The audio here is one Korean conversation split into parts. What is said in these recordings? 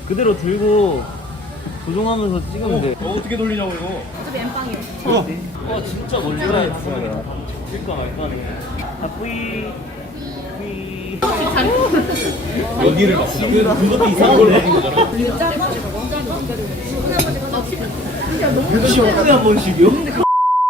그대로 들고 조종하면서 찍으면 돼. 어떻게 돌리냐고 이거. 어차피 엠빵이요. 진짜 멀리 가야 돼. 그러니까 말까네. 아 뿌이 뿌이. 여기를 막 그것도 이상한데. 시험에 한 번씩이요?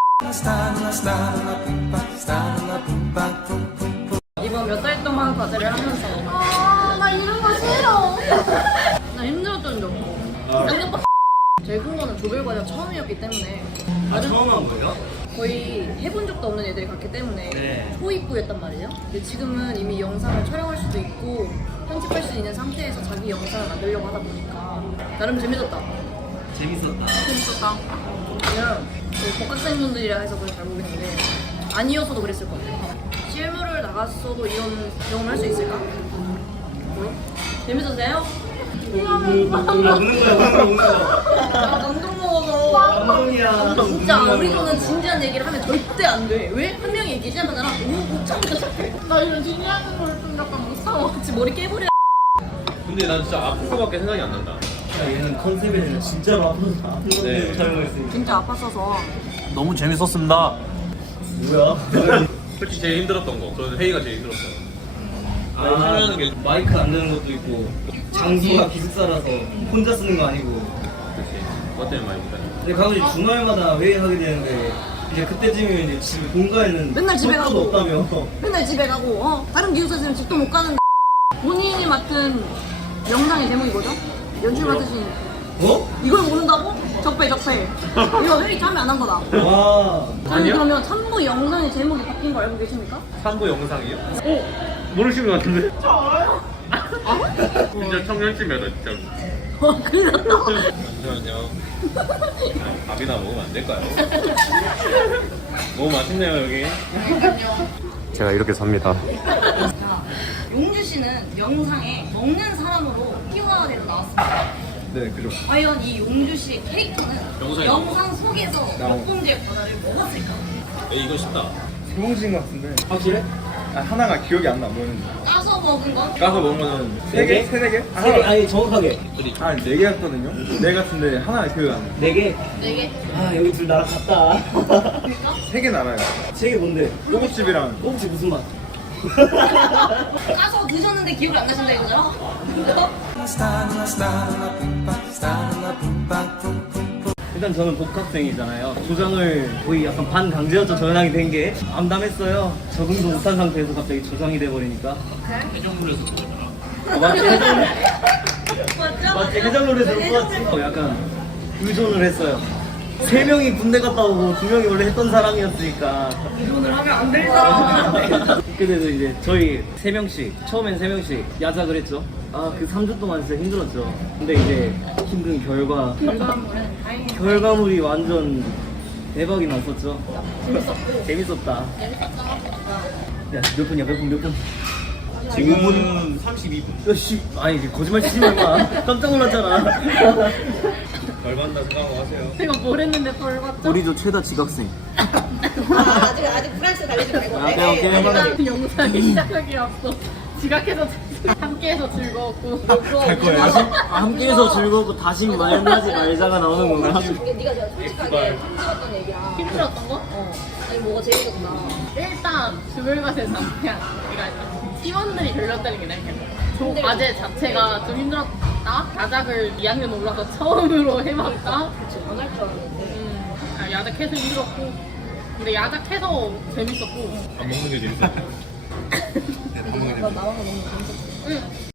이번 몇 달 동안 과제를 하면서 나 이런 거 싫어. 나 힘들었던 적 없고 쌍욕박 제일 큰 거는 조별 과제 처음이었기 때문에 처음 한 거예요? 거의 해본 적도 없는 애들이 갔기 때문에 네. 초입부였단 말이에요. 근데 지금은 이미 영상을 촬영할 수도 있고 편집할 수 있는 상태에서 자기 영상을 만들려고 하다 보니까 나름 재밌었다. 재밌었다. 재밌었다. 그냥 복학생분들이라 해서 그걸 잘 모르겠는데 아니었어도 그랬을 것 같아. 실무를 나갔어도 이런 경험을 할 수 있을까? 뭐요? 재밌었어요? 우는 거야. 아, 감동 먹어서. 감동이야. 진짜 우리로는 진지한 얘기를 하면 절대 안 돼. 왜? 한 명이 얘기 시작하잖아. 못 참고 시작해. 나 이런 진지한 걸 좀 약간 못 참아. 같이 머리 깨버려. 근데 난 진짜 아픈 거밖에 생각이 안 난다. 얘는 컨셉이 진짜로 아프다. 네. 촬영했으니까. 진짜 아팠어서. 너무 재밌었습니다. 뭐야? 솔직히 제일 힘들었던 거. 저는 회의가 제일 힘들었어요. 하는 게 마이크 안 되는 것도 있고 장소가 기숙사라서 혼자 쓰는 거 아니고. 그렇지. 너 때문에 많이 못하네. 근데 가끔씩 주말마다 회의하게 되는데 이제 그때쯤이면 이제 집에 본가에는 맨날 집에 도 가고. 없다며. 맨날 집에 가고, 다른 기숙사들은 집도 못 가는데. 본인이 맡은 영상의 제목이 뭐죠? 연출 맡으신. 어? 이걸 모른다고? 적폐. 이거 회의 참여 안 한 거다. 와. 아니, 그러면 3부 영상의 제목이 바뀐 거 알고 계십니까? 3부 영상이요? 모르시는 것 같은데? 저 알아요? 진짜 청년쯤이다 진짜. 큰일 났다. 잠시만요. 밥이나 먹으면 안 될까요? 너무 맛있네요 여기. 제가 이렇게 삽니다. 용주 씨는 영상에 먹는 사람으로 키워야 돼서 나왔습니다. 네, 그죠. 과연 이 용주 씨의 캐릭터는 영상에 영상 속에서 몇 봉지의 과자를 먹었을까? 이거 쉽다. 세봉신 것 같은데 확실해? 아, 하나가 기억이 안 나. 뭐였는지. 까서 먹은 건? 까서 먹으면 세 개? 세네 개? 세 개? 아니 정확하게 아니 네 개였거든요. 네 같은데 하나가 기억이 안 나. 4개? 4개? 아 여기 둘 나랑 같다. 세 개는 알아요. 3개 뭔데? 꼬북집이랑 꼬북지 무슨 맛? 까서 드셨는데 기억이 안 나신다 이거죠? 일단 저는 복학생이잖아요. 조장을 거의 약간 반강제였죠. 조연하게 된 게 암담했어요. 적응도 못한 상태에서 갑자기 조장이 돼버리니까. 해적물에서 그거잖아. 맞지? 맞죠? 맞지? 해장놀이에서 뽑았지? 약간 의존을 했어요. 3명이 군대 갔다 오고 2명이 원래 했던 사람이었으니까. 이혼을 하면 안 된다. 그래서 이제 저희 3명씩, 처음엔 3명씩 야작을 했죠. 아, 그 3주 동안 진짜 힘들었죠. 근데 이제 힘든 결과물은 다행히 결과물이 완전 대박이 났었죠. 재밌었고 재밌었다. 재밌었다. 야, 몇 분이야, 몇 분? 지금은 32분. 야, 씨, 아니, 거짓말 치지 말마. 깜짝 놀랐잖아. 얼마나 생각하고 하세요. 제가 뭘 했는데 벌 받죠? 우리도 최다 지각생. 아직 프랑스 달리지 말고. 오케이. 일단 영상이 시작하기 앞서 지각해서 함께해서 즐거웠고. 갈 거예요. 함께해서 즐거웠고 다시 만나지 말자가 나오는구나. 네가 제가 솔직하게 힘들었던 얘기야. 힘들었던 거? 아니 뭐가 재밌었다. 일단 주물밭에서 그냥 그러니까 팀원들이 별로였다는 게 나니까 저 과제 자체가 좀 힘들었다. 야작을 2학년 올라서 처음으로 해봤다. 안할 줄 알았는데. 야작해서 힘들었고 근데 야작해서 재밌었고 안 먹는 게 재밌어요. 나와서 너무 재밌었어. 응.